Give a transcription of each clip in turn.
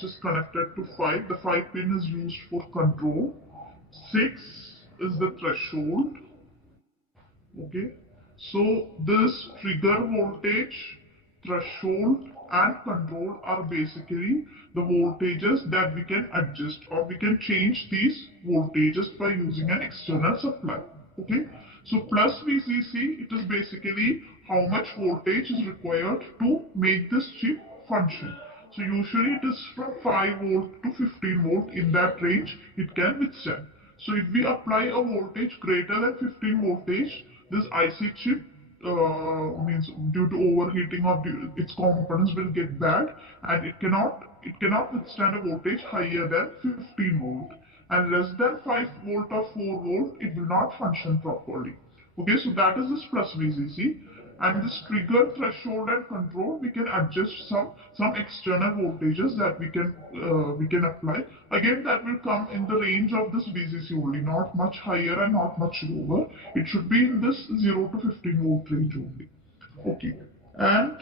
which is connected to 5. The 5 pin is used for control. 6 is the threshold. Okay, so this trigger voltage, threshold and control are basically the voltages that we can adjust, or we can change these voltages by using an external supply. Okay, so plus VCC, it is basically how much voltage is required to make this chip function. So usually it is from 5 volt to 15 volt, in that range it can withstand. So if we apply a voltage greater than 15 voltage, this IC chip means due to overheating of its components will get bad, and it cannot withstand a voltage higher than 15 volt, and less than 5 volt or 4 volt it will not function properly. Okay, so that is this plus VCC. And this trigger, threshold and control, we can adjust some external voltages that we can apply. Again, that will come in the range of this VCC only, not much higher and not much lower. It should be in this 0 to 15 volt range only. Okay, and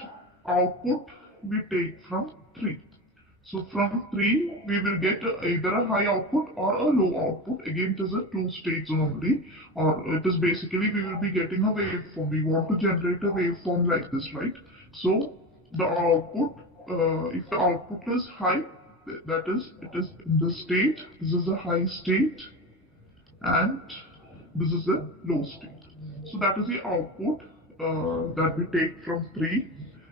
output we take from 3. So from 3 we will get either a high output or a low output. Again, it is a 2 states only, or it is basically we will be getting a waveform. We want to generate a waveform like this, right? So the output, if the output is high, that is, it is in the state, this is a high state and this is a low state. So that is the output that we take from 3.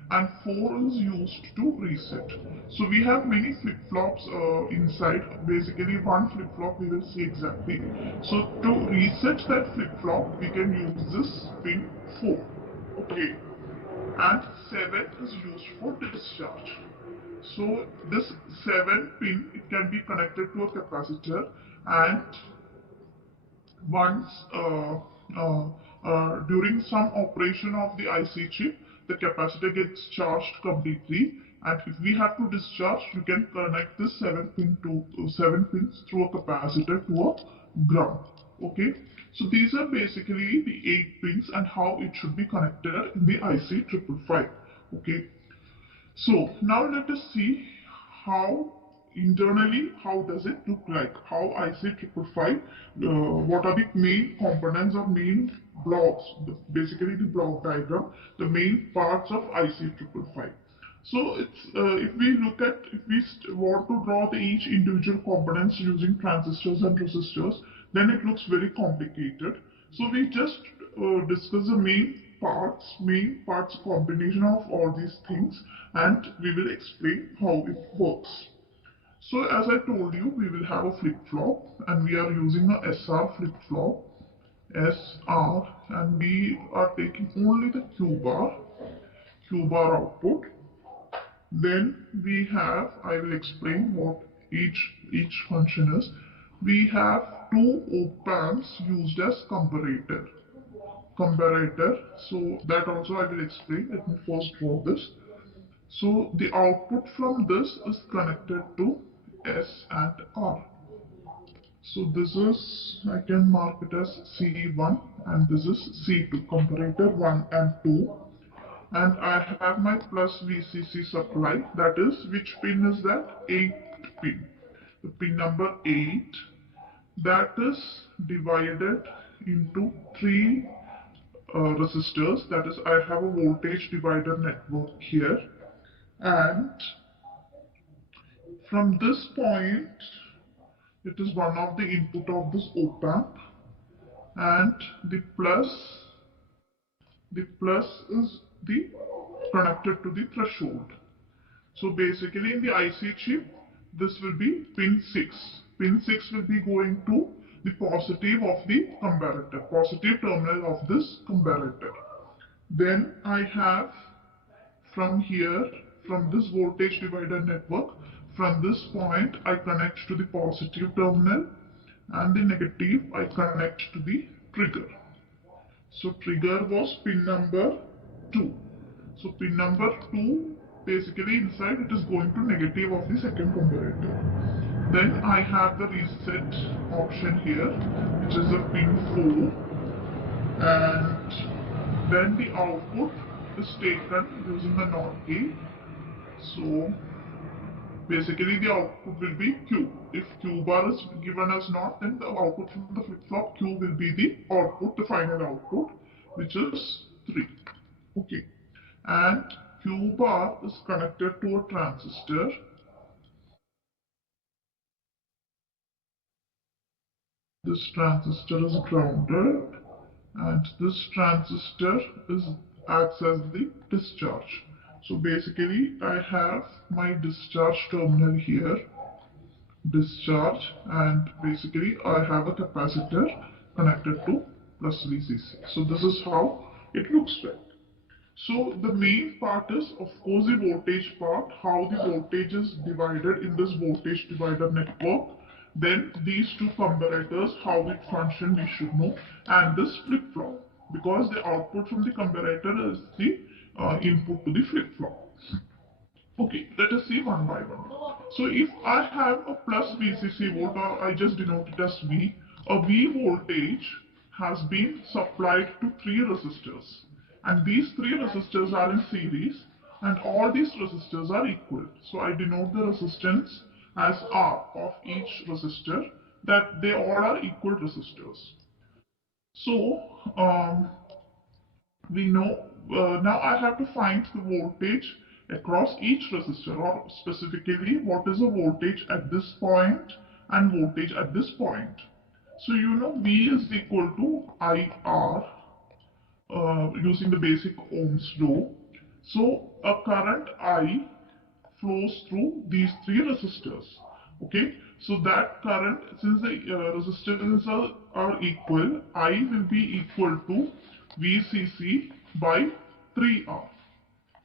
And 4 is used to reset. So we have many flip-flops inside. Basically one flip-flop we will see exactly. So to reset that flip-flop, we can use this pin 4. Okay. And 7 is used for discharge. So this 7 pin, it can be connected to a capacitor, and once during some operation of the IC chip, the capacitor gets charged completely, and if we have to discharge, you can connect this 7 pins through a capacitor to a ground. Okay, so these are basically the 8 pins and how it should be connected in the IC 555. Okay, so now let us see how internally, how does it look like, how IC 555, what are the main components or main blocks, basically the block diagram, the main parts of IC 555. So it's if we want to draw each individual components using transistors and resistors, then it looks very complicated. So we just discuss the main parts combination of all these things, and we will explain how it works. So as I told you, we will have a flip-flop, and we are using a SR flip-flop, SR, and we are taking only the Q bar output. Then we have, I will explain what each function is. We have 2 op-amps used as comparator. So that also I will explain. Let me first draw this. So the output from this is connected to S and R. So this is, I can mark it as C1, and this is C2, comparator 1 and 2. And I have my plus VCC supply, that is, which pin is that? 8th pin. The pin number 8, that is divided into 3 resistors, that is, I have a voltage divider network here. And from this point, it is one of the input of this op-amp, and the plus is the connected to the threshold. So basically in the IC chip, this will be pin 6. Pin 6 will be going to the positive of the comparator, positive terminal of this comparator. Then I have from here, from this voltage divider network, from this point I connect to the positive terminal, and the negative I connect to the trigger. So trigger was pin number 2. So pin number 2, basically inside it is going to negative of the second comparator. Then I have the reset option here, which is a pin 4, and then the output is taken using a NOT gate. So basically the output will be Q. If Q bar is given as not, then the output from the flip-flop Q will be the output, the final output, which is 3. Okay. And Q bar is connected to a transistor. This transistor is grounded, and this transistor acts as the discharge. So basically I have my discharge terminal here, discharge, and basically I have a capacitor connected to plus VCC. So this is how it looks like. So the main part is, of course, the voltage part, how the voltage is divided in this voltage divider network. Then these two comparators, how it functions, we should know, and this flip-flop, because the output from the comparator is the input to the flip-flop. Okay, let us see one by one. So if I have a plus VCC volt, or I just denote it as V, a V voltage has been supplied to 3 resistors. And these 3 resistors are in series, and all these resistors are equal. So I denote the resistance as R of each resistor, that they all are equal resistors. So we know now I have to find the voltage across each resistor, or specifically what is the voltage at this point and voltage at this point. So you know V is equal to IR using the basic Ohm's law. So a current I flows through these 3 resistors. Okay, so that current, since the resistors are equal, I will be equal to VCC by 3R.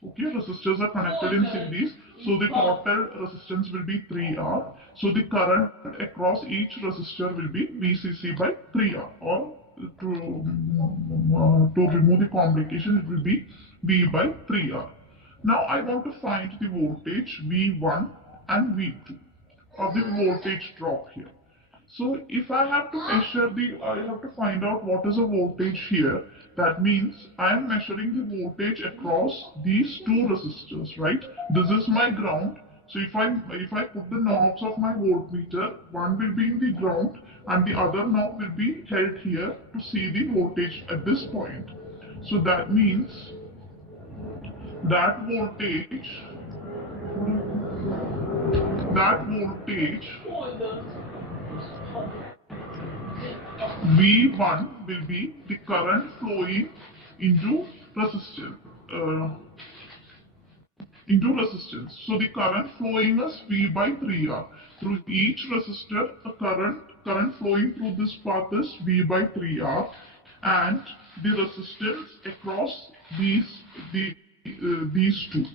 Okay, resistors are connected in series, so the total resistance will be 3R. So the current across each resistor will be VCC by 3R, or to remove the complication, it will be V by 3R. Now I want to find the voltage V1 and V2, or the voltage drop here. So if I have to I have to find out what is the voltage here. That means I am measuring the voltage across these 2 resistors, right? This is my ground. So if I put the knobs of my voltmeter, one will be in the ground and the other knob will be held here to see the voltage at this point. So that means that voltage V1 will be the current flowing into resistance. So the current flowing is V by 3R. Through each resistor, the current flowing through this path is V by 3R, and the resistance across these two.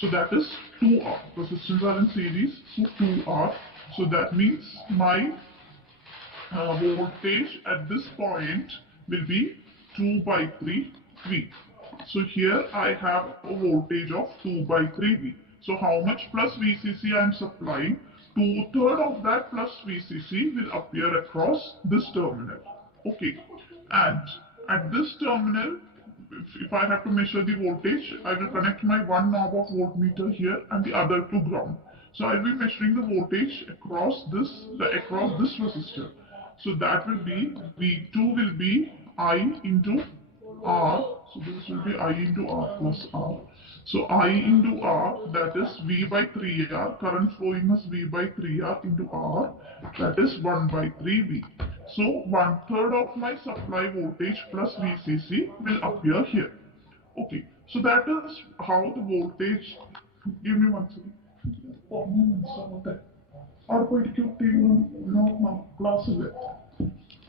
So that is 2R. Resistors are in series, so 2R. So that means my voltage at this point will be 2 by 3 V. So here I have a voltage of 2 by 3 V. So how much plus VCC I am supplying? 2/3 of that plus VCC will appear across this terminal. Okay. And at this terminal, if I have to measure the voltage, I will connect my one knob of voltmeter here and the other to ground. So I will be measuring the voltage across this resistor. So that will be V2 will be I into R. So this will be I into R plus R. So I into R, that is V by 3R. Current flowing is V by 3R into R. That is 1 by 3V. So 1/3 of my supply voltage plus VCC will appear here. Okay. So that is how the voltage. Give me 1 second.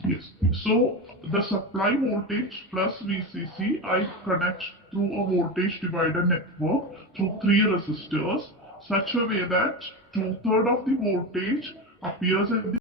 Yes. So the supply voltage plus VCC I connect through a voltage divider network through 3 resistors, such a way that 2/3 of the voltage appears at the